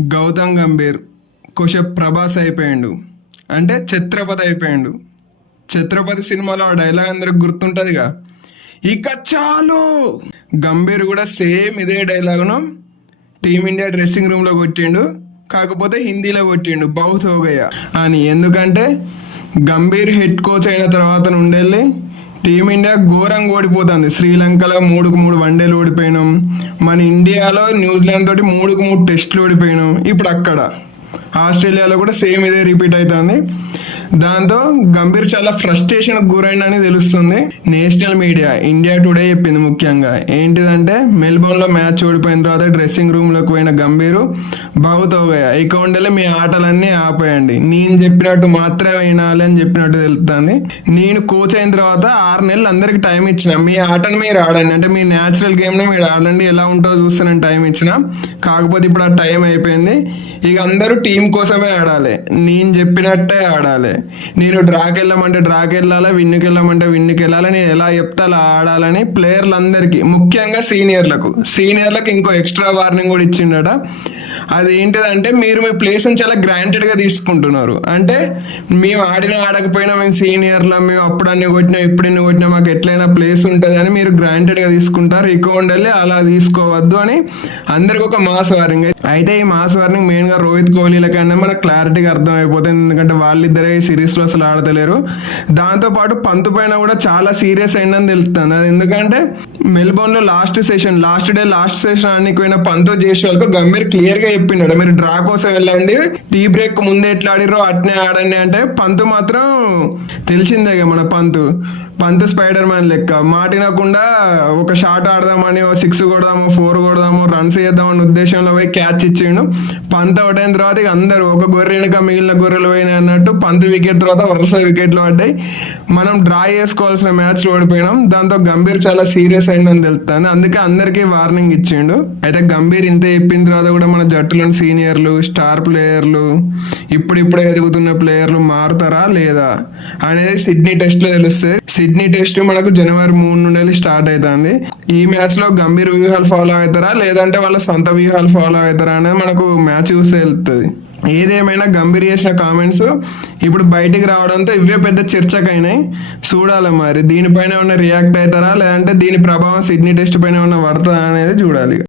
గౌతమ్ గంభీర్ కుష ప్రభాస్ అయిపోయాడు. అంటే ఛత్రపతి అయిపోయాడు. ఛత్రపతి సినిమాలో ఆ డైలాగ్ అందరికి గుర్తుంటుందిగా. ఇక చాలు! గంభీర్ కూడా సేమ్ ఇదే డైలాగ్ను టీమిండియా డ్రెస్సింగ్ రూమ్లో కొట్టిండు. కాకపోతే హిందీలో కొట్టిండు. బౌత్ హోగయ్య అని ఎందుకంటే గంభీర్ హెడ్ కోచ్ అయిన తర్వాత నుండెళ్ళి టీమిండియా ఘోరంగా ఓడిపోతుంది. శ్రీలంకలో మూడుకు మూడు వన్డేలు ఓడిపోయినాం. మన ఇండియాలో న్యూజిలాండ్ తోటి మూడుకు మూడు టెస్టులు ఓడిపోయినాం. ఇప్పుడు అక్కడ. ఆస్ట్రేలియాలో కూడా సేమ్ ఇదే రిపీట్ అవుతుంది. దాంతో గంభీర్ చాలా ఫ్రస్ట్రేషన్ గురైందని తెలుస్తుంది. నేషనల్ మీడియా ఇండియా టుడే చెప్పింది ముఖ్యంగా. ఏంటిదంటే మెల్బోర్న్లో మ్యాచ్ ఓడిపోయిన తర్వాత డ్రెస్సింగ్ రూమ్లోకి పోయిన గంభీరు బాగుతోగా ఇక ఉండలే మీ ఆటలన్నీ ఆపేయండి. నేను చెప్పినట్టు మాత్రమే వినాలి అని చెప్పినట్టు తెలుస్తుంది. నేను కోచ్ అయిన తర్వాత ఆరు నెలలు అందరికి టైం ఇచ్చిన. మీ ఆటను మీరు ఆడండి. అంటే మీ న్యాచురల్ గేమ్ని మీరు ఆడండి. ఎలా ఉంటుందో చూస్తే టైం ఇచ్చిన. కాకపోతే ఇప్పుడు ఆ టైం అయిపోయింది. ఇక అందరూ టీం కోసమే ఆడాలి. నేను చెప్పినట్టే ఆడాలి. నేను డ్రాకి వెళ్ళమంటే డ్రాకి వెళ్ళాలి విన్నుకి వెళ్ళమంటే విన్నుకి వెళ్ళాలి నేను ఎలా చెప్తే అలా ఆడాలని ప్లేయర్లందరికీ ముఖ్యంగా సీనియర్లకు. సీనియర్లకు ఇంకో ఎక్స్ట్రా వార్నింగ్ కూడా ఇచ్చిండట. అది ఏంటిదంటే మీరు మీ ప్లేస్ని చాలా గ్రాంటెడ్గా తీసుకుంటున్నారు. అంటే మేము ఆడినా ఆడకపోయినా మేము సీనియర్లో మేము అప్పుడు అన్ని కొట్టినా ఇప్పుడు ఎన్ని కొట్టినా మాకు ఎట్లయినా ప్లేస్ ఉంటుంది అని మీరు గ్రాంటెడ్గా తీసుకుంటారు. ఇక ఉండాలి అలా తీసుకోవద్దు అని అందరికి ఒక మాస్ వార్నింగ్ అయితే ఈ మాస్ వార్నింగ్ మెయిన్గా రోహిత్ కోహ్లీల కన్నా మనకు క్లారిటీగా అర్థమైపోతుంది ఎందుకంటే వాళ్ళిద్దరే ఈ సిరీస్లో అసలు ఆడతలేరు. దాంతోపాటు పంతు పైన కూడా చాలా సీరియస్ అయిందని తెలుస్తుంది. అది ఎందుకంటే మెల్బోర్న్లో last session last day last session ఆడడానికి పోయిన పంతో చేసే వాళ్ళకు గంభీర్ క్లియర్గా చెప్పిండడు మీరు డ్రా కోసం వెళ్ళండి. టీ బ్రేక్ ముందే ఎట్లా ఆడిరో అట్నే ఆడండి అంటే పంతు మాత్రం తెలిసిందే మన పంతు. పంతు స్పైడర్ మ్యాన్ లెక్క. మాటినకుండా ఒక షాట్ ఆడదామని ఓ సిక్స్ కొడదామో ఫోర్ కొడదామో రన్స్ చేద్దామని ఉద్దేశంలో పోయి క్యాచ్ ఇచ్చిండు. పంత్ అవుట్ అయిన తర్వాత ఇక అందరూ ఒక గొర్రె వెనుక మిగిలిన గొర్రెలు పోయినాయి అన్నట్టు పంత్ వికెట్ తర్వాత వరుస వికెట్లు పడ్డాయి. మనం డ్రా చేసుకోవాల్సిన మ్యాచ్లు ఓడిపోయినాం. దాంతో గంభీర్ చాలా సీరియస్ అయిందని తెలుస్తుంది. అందుకే అందరికీ వార్నింగ్ ఇచ్చిండు. అయితే గంభీర్ ఇంత చెప్పిన తర్వాత కూడా మన జట్టులోని సీనియర్లు స్టార్ ప్లేయర్లు ఇప్పుడిప్పుడే ఎదుగుతున్న ప్లేయర్లు మారుతారా లేదా అనేది సిడ్నీ టెస్ట్లో తెలుస్తుంది సిడ్నీ టెస్ట్ మనకు జనవరి మూడు నుండి స్టార్ట్ అవుతుంది. ఈ మ్యాచ్లో గంభీర్ వ్యూహాలు ఫాలో అవుతారా లేదంటే వాళ్ళ సొంత వ్యూహాలు ఫాలో అవుతారా అనేది మనకు మ్యాచ్ చూస్తే వెళ్తుంది ఏదేమైనా గంభీర్ చేసిన కామెంట్స్ ఇప్పుడు బయటికి రావడంతో ఇవే పెద్ద చర్చకైనాయి. చూడాలి మరి దీనిపైన ఏమైనా రియాక్ట్ అవుతారా? లేదంటే దీని ప్రభావం సిడ్నీ టెస్ట్ పైన ఏమైనా పడతా అనేది చూడాలి